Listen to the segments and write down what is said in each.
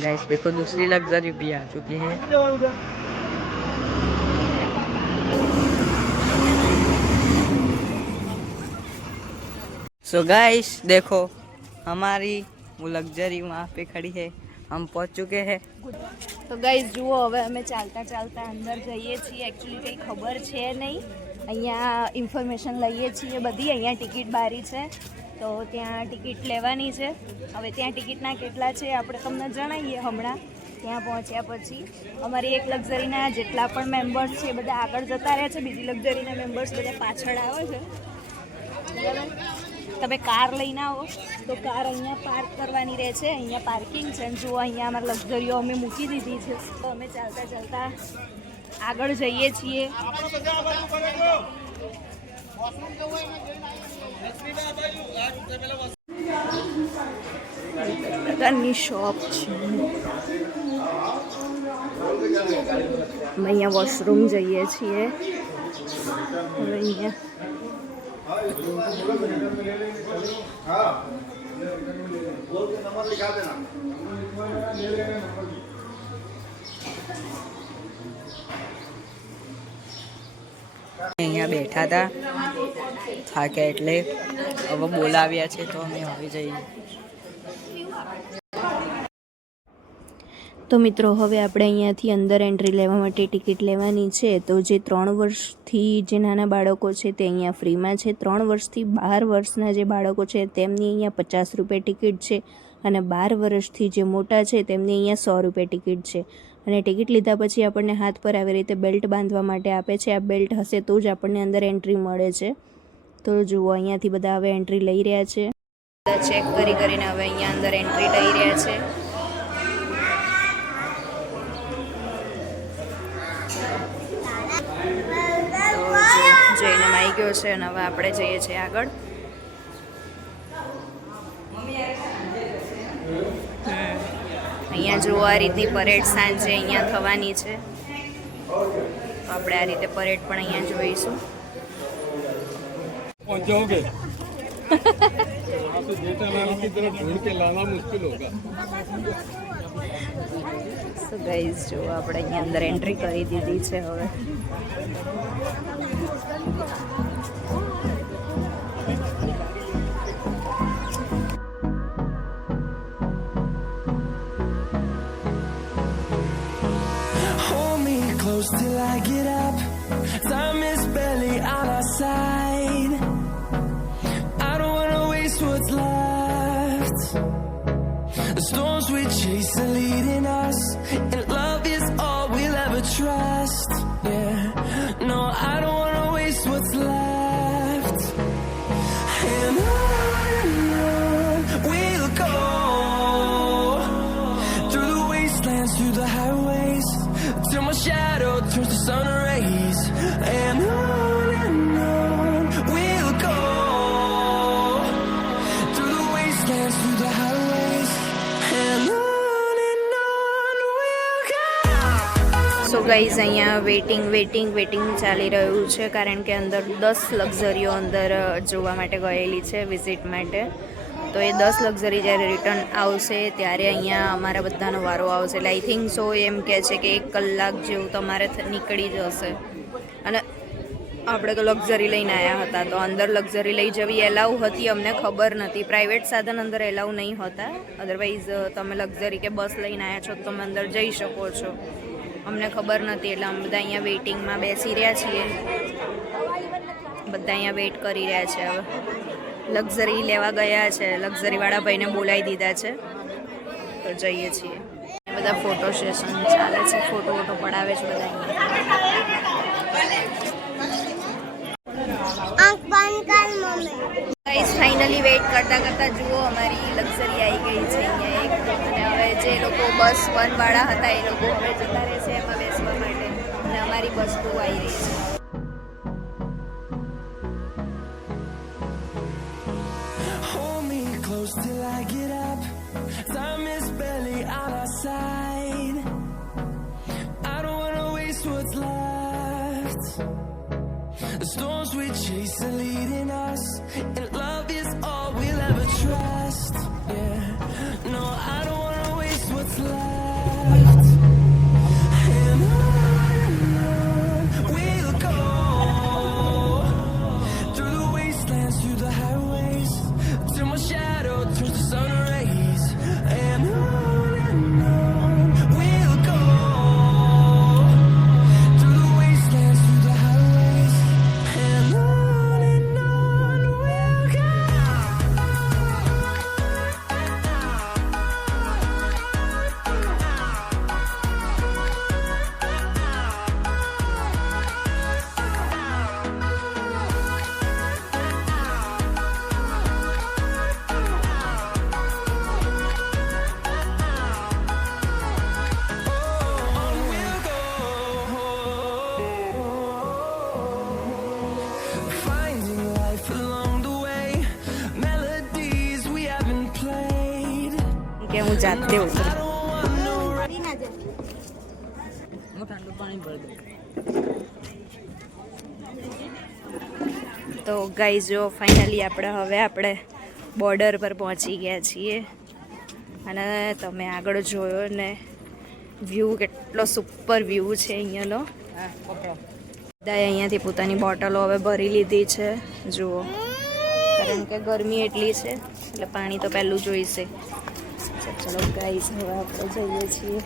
Guys देखो दूसरी luxury भी आ चुकी है। सो गाइस देखो हमारी वो लग्जरी वहाँ पे खड़ी है, हम पहुँच चुके हैं। तो गाइस जुओ હવે અમે ચાલતા ચાલતા અંદર જઈએ છીએ। એકચ્યુઅલી કંઈ ખબર છે નહીં, અહીંયા ઇન્ફોર્મેશન લઈએ છીએ બધી। અહીંયા ટિકિટ બારી છે તો ત્યાં ટિકિટ લેવાની છે। હવે ત્યાં ટિકિટના કેટલા છે આપણે તમને જણાવીએ હમણાં। ત્યાં પહોંચ્યા પછી અમારી એક લક્ઝરીના જેટલા પણ મેમ્બર્સ છે બધા આગળ જતા રહ્યા છે, બીજી લક્ઝરીના મેમ્બર્સ બધા પાછળ આવે છે, બરાબર। તમે કાર લઈને આવો તો કાર અહીંયા પાર્ક કરવાની રહે છે, અહીંયા પાર્કિંગ છે। અને જો અહીંયા અમારી લક્ઝરીઓ અમે મૂકી દીધી છે તો અમે ચાલતા ચાલતા આગળ જઈએ છીએ। પ્રકારની શોપ છે, અમે અહીંયા વોશરૂમ જઈએ છીએ। હવે અહીંયા અહીંયા બેઠા હતા થાકે એટલે હવે બોલાવ્યા છે તો અમે હવે જઈએ। તો મિત્રો હવે આપણે અહીંયાથી અંદર એન્ટ્રી લેવા માટે ટિકિટ લેવાની છે। તો જે 3 વર્ષથી જે નાના બાળકો છે તે અહીંયા ફ્રીમાં છે। 3 વર્ષથી 12 વર્ષના જે બાળકો છે તેમની અહીંયા 50 રૂપિયા ટિકિટ છે, અને 12 વર્ષથી જે મોટા છે તેમની અહીંયા 100 રૂપિયા ટિકિટ છે। અને ટિકિટ લીધા પછી આપણને હાથ પર આવી રીતે બેલ્ટ બાંધવા માટે આપે છે। આ બેલ્ટ હશે તો જ આપણને અંદર એન્ટ્રી મળે છે। તો જુઓ અહીંયાથી બધા હવે એન્ટ્રી લઈ રહ્યા છે, બધા ચેક કરીને હવે અહીંયા અંદર એન્ટ્રી લઈ રહ્યા છે। જઈને આવી ગયો છે અને હવે આપણે જઈએ છીએ આગળ। અહીંયા જો આ રીતની પરેડ સાંજે અહીંયા થવાની છે, તો આપણે આ રીતે પરેડ પણ અહીંયા જોઈશું। पहुंचोगे आप जेठालाल की तरफ ढूंढ के लाना मुश्किल होगा। સો ગાઈઝ જો આપણે અહીંયા અંદર એન્ટ્રી કરી દીધી છે હવે। Close till I get up. Time is barely on our side. I don't wanna waste what's left. The storms we chase are leading us, and love is all we'll ever trust. Yeah, no, I don't wanna waste what's left. And on we'll go, through the wastelands, through the highways, till my shadow turns to sun rays. And on we'll go, through the wastelands, through the highways, and on we'll go. So guys અહીંયા waiting ચાલી રહ્યું છે, કારણ કે અંદર 10 લક્ઝરીઓ અંદર જોવા માટે ગયેલી છે વિઝિટ માટે। તો એ 10 લક્ઝરી જ્યારે રિટર્ન આવશે ત્યારે અહીંયા અમારા બધાનો વારો આવશે। એટલે આઈ થિંક સો એમ કહે છે કે 1 કલાક જેવું તમારે નીકળી જશે। અને આપણે તો લક્ઝરી લઈને આવ્યા હતા, તો અંદર લક્ઝરી લઈ જવી એલાઉ હતી, અમને ખબર નથી। પ્રાઇવેટ સાધન અંદર એલાઉ નહીં હોતા, અદરવાઇઝ તમે લક્ઝરી કે બસ લઈને આવ્યા છો તો તમે અંદર જઈ શકો છો। અમને ખબર નથી એટલે અમે બધા અહીંયા વેઇટિંગમાં બેસી રહ્યા છીએ, બધા અહીંયા વેઇટ કરી રહ્યા છે। હવે લક્ઝરી લેવા ગયા છે, લક્ઝરીવાળા ભાઈને બોલાવી દીધા છે, તો જઈએ છીએ। બધા ફોટો સેશન ચાલે છે, ફોટો પડાવે છે બધા અહીંયા। ગાઈસ ફાઇનલી વેઇટ કરતા જુઓ અમારી લક્ઝરી આવી ગઈ છે અહીંયા એક, અને હવે જે લોકો બસ 1 વાળા હતા એ લોકો હવે જતા રહેશે એમાં બેસવા માટે, અને અમારી બસ 2 આવી રહી છે। Close till I get up. Time is barely on our side. I don't wanna waste what's left. The storms we chase are leading us, and love is all we'll ever trust. Yeah, no, I don't wanna waste what's left. હું જાતે ઉતરું. તો guys જો finally આપણે border પર પહોંચી ગયા છીએ અને તમે આગળ જોયો ને વ્યૂ કેટલો સુપર વ્યૂ છે અહીંયાનો. બધાએ અહીંયાથી પોતાની બોટલો હવે ભરી લીધી છે જુઓ, કારણ કે ગરમી એટલી છે એટલે પાણી તો પહેલું જોઈશે. ચલો ગાઈઝ હવે આપણે જઈએ છીએ.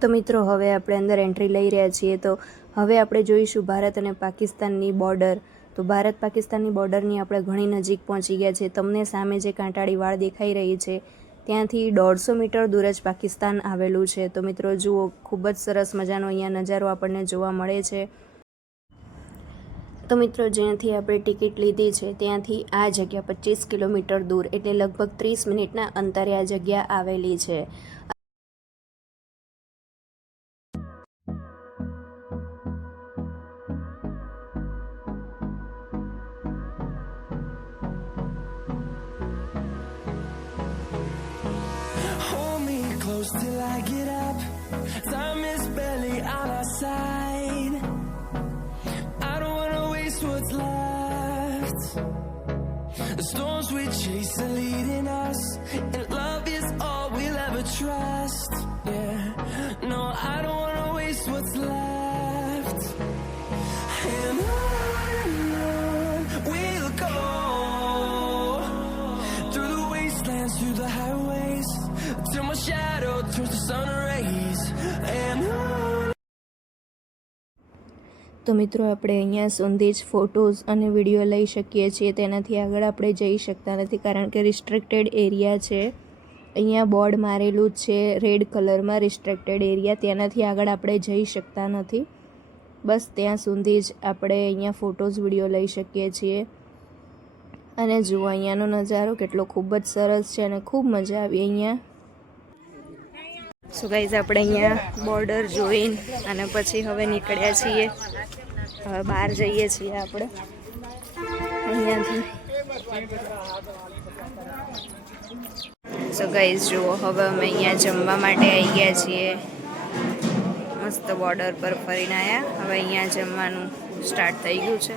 તો મિત્રો હવે આપણે અંદર એન્ટ્રી લઈ રહ્યા છીએ. તો હવે આપણે જોઈશું ભારત અને પાકિસ્તાનની બોર્ડર. તો ભારત પાકિસ્તાનની બોર્ડરની આપણે ઘણી નજીક પહોંચી ગયા છે. તમને સામે જે કાંટાળી વાળ દેખાઈ રહી છે ત્યાંથી 150 મીટર દૂર જ પાકિસ્તાન આવેલું છે. તો મિત્રો જુઓ, ખૂબ જ સરસ મજાનો અહીંયા નજારો આપણને જોવા મળે છે. તો મિત્રો જ્યાંથી આપણે ટિકિટ લીધી છે ત્યાંથી આ જગ્યા 25 કિલોમીટર દૂર એટલે લગભગ 30 મિનિટના અંતરે આ જગ્યા આવેલી છે. Till I get up, time is barely on our side. I don't wanna waste what's left. The storms we chase are leading us, and love is all we'll ever trust. Yeah, no, I don't wanna waste what's left. And on we'll go, through the wastelands, through the highways, till my shadow turns to sun rays. And તો મિત્રો આપણે અહીંયા સુધી જ photos અને video લઈ શકીએ છીએ. તેનાથી આગળ આપણે જઈ શકતા નથી કારણ કે રિસ્ટ્રિક્ટેડ એરિયા છે. અહીંયા બોર્ડ મારેલું જ છે રેડ કલરમાં, રિસ્ટ્રિક્ટેડ એરિયા. તેનાથી આગળ આપણે જઈ શકતા નથી. બસ ત્યાં સુધી જ આપણે અહીંયા ફોટોઝ વિડીયો લઈ શકીએ છીએ. અને જુઓ અહીંયાનો નજારો કેટલો ખૂબ જ સરસ છે અને ખૂબ મજા આવી અહીંયા. સો ગાઈઝ આપણે અહીંયા બોર્ડર જોઈને અને પછી હવે નીકળ્યા છીએ. હવે બહાર જઈએ છીએ આપણે અહીંયાથી. સો ગાઈઝ જુઓ, હવે અમે અહીંયા જમવા માટે આવી ગયા છીએ. મસ્ત બોર્ડર પર ફરીને આવ્યા. હવે અહીંયા જમવાનું સ્ટાર્ટ થઈ ગયું છે.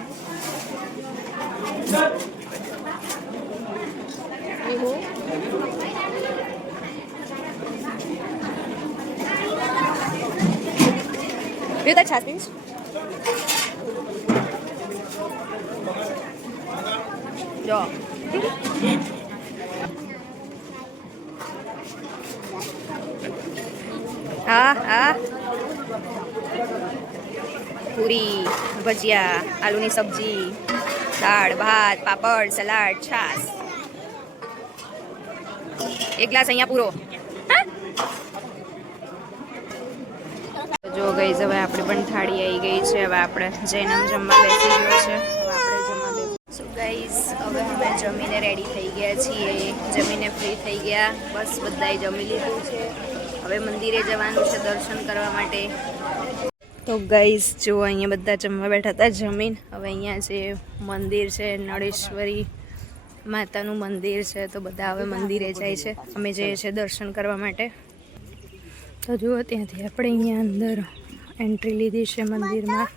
Do that chat, please. Ja. પૂરી, ભજીયા, આલુની સબ્જી, દાળ ભાત, પાપડ, સલાડ, છાશ. એક ગ્લાસ અહીંયા પૂરો. જો ગઈ હવે આપણે પણ થાળી આવી ગઈ છે. હવે આપણે જઈને જમવા બેસી ગયો છે. હવે આપણે જમવા બેસી. સો ગાઈઝ હવે અમે જમીને રેડી થઈ ગયા છીએ. જમીને ફ્રી થઈ ગયા. બસ બધાએ જમી લીધું છે. હવે મંદિરે જવાનું છે દર્શન કરવા માટે. તો ગાઈઝ જો અહીંયા બધા જમવા બેઠા હતા જમીન. હવે અહીંયા જે મંદિર છે નળેશ્વરી માતાનું મંદિર છે, તો બધા હવે મંદિરે જાય છે. અમે જઈએ છીએ દર્શન કરવા માટે. તો જુઓ ત્યાંથી આપણે અહીંયા અંદર એન્ટ્રી લીધી છે મંદિરમાં.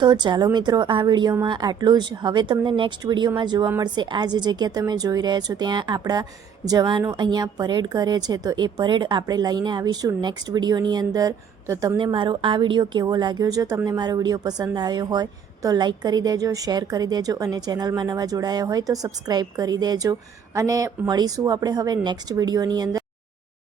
તો ચાલો મિત્રો, આ વિડીયોમાં આટલું જ. હવે તમને નેક્સ્ટ વિડીયોમાં જોવા મળશે. આ જે જગ્યા તમે જોઈ રહ્યા છો ત્યાં આપણા જવાનો અહીંયા પરેડ કરે છે, તો એ પરેડ આપણે લઈને આવીશું નેક્સ્ટ વિડીયોની અંદર. તો તમને મારો આ વિડીયો કેવો લાગ્યો? જો તમને મારો વિડીયો પસંદ આવ્યો હોય તો લાઈક કરી દેજો, શેર કરી દેજો, અને ચેનલમાં નવા જોડાયા હોય તો સબસ્ક્રાઈબ કરી દેજો. અને મળીશું આપણે હવે નેક્સ્ટ વિડીયોની અંદર.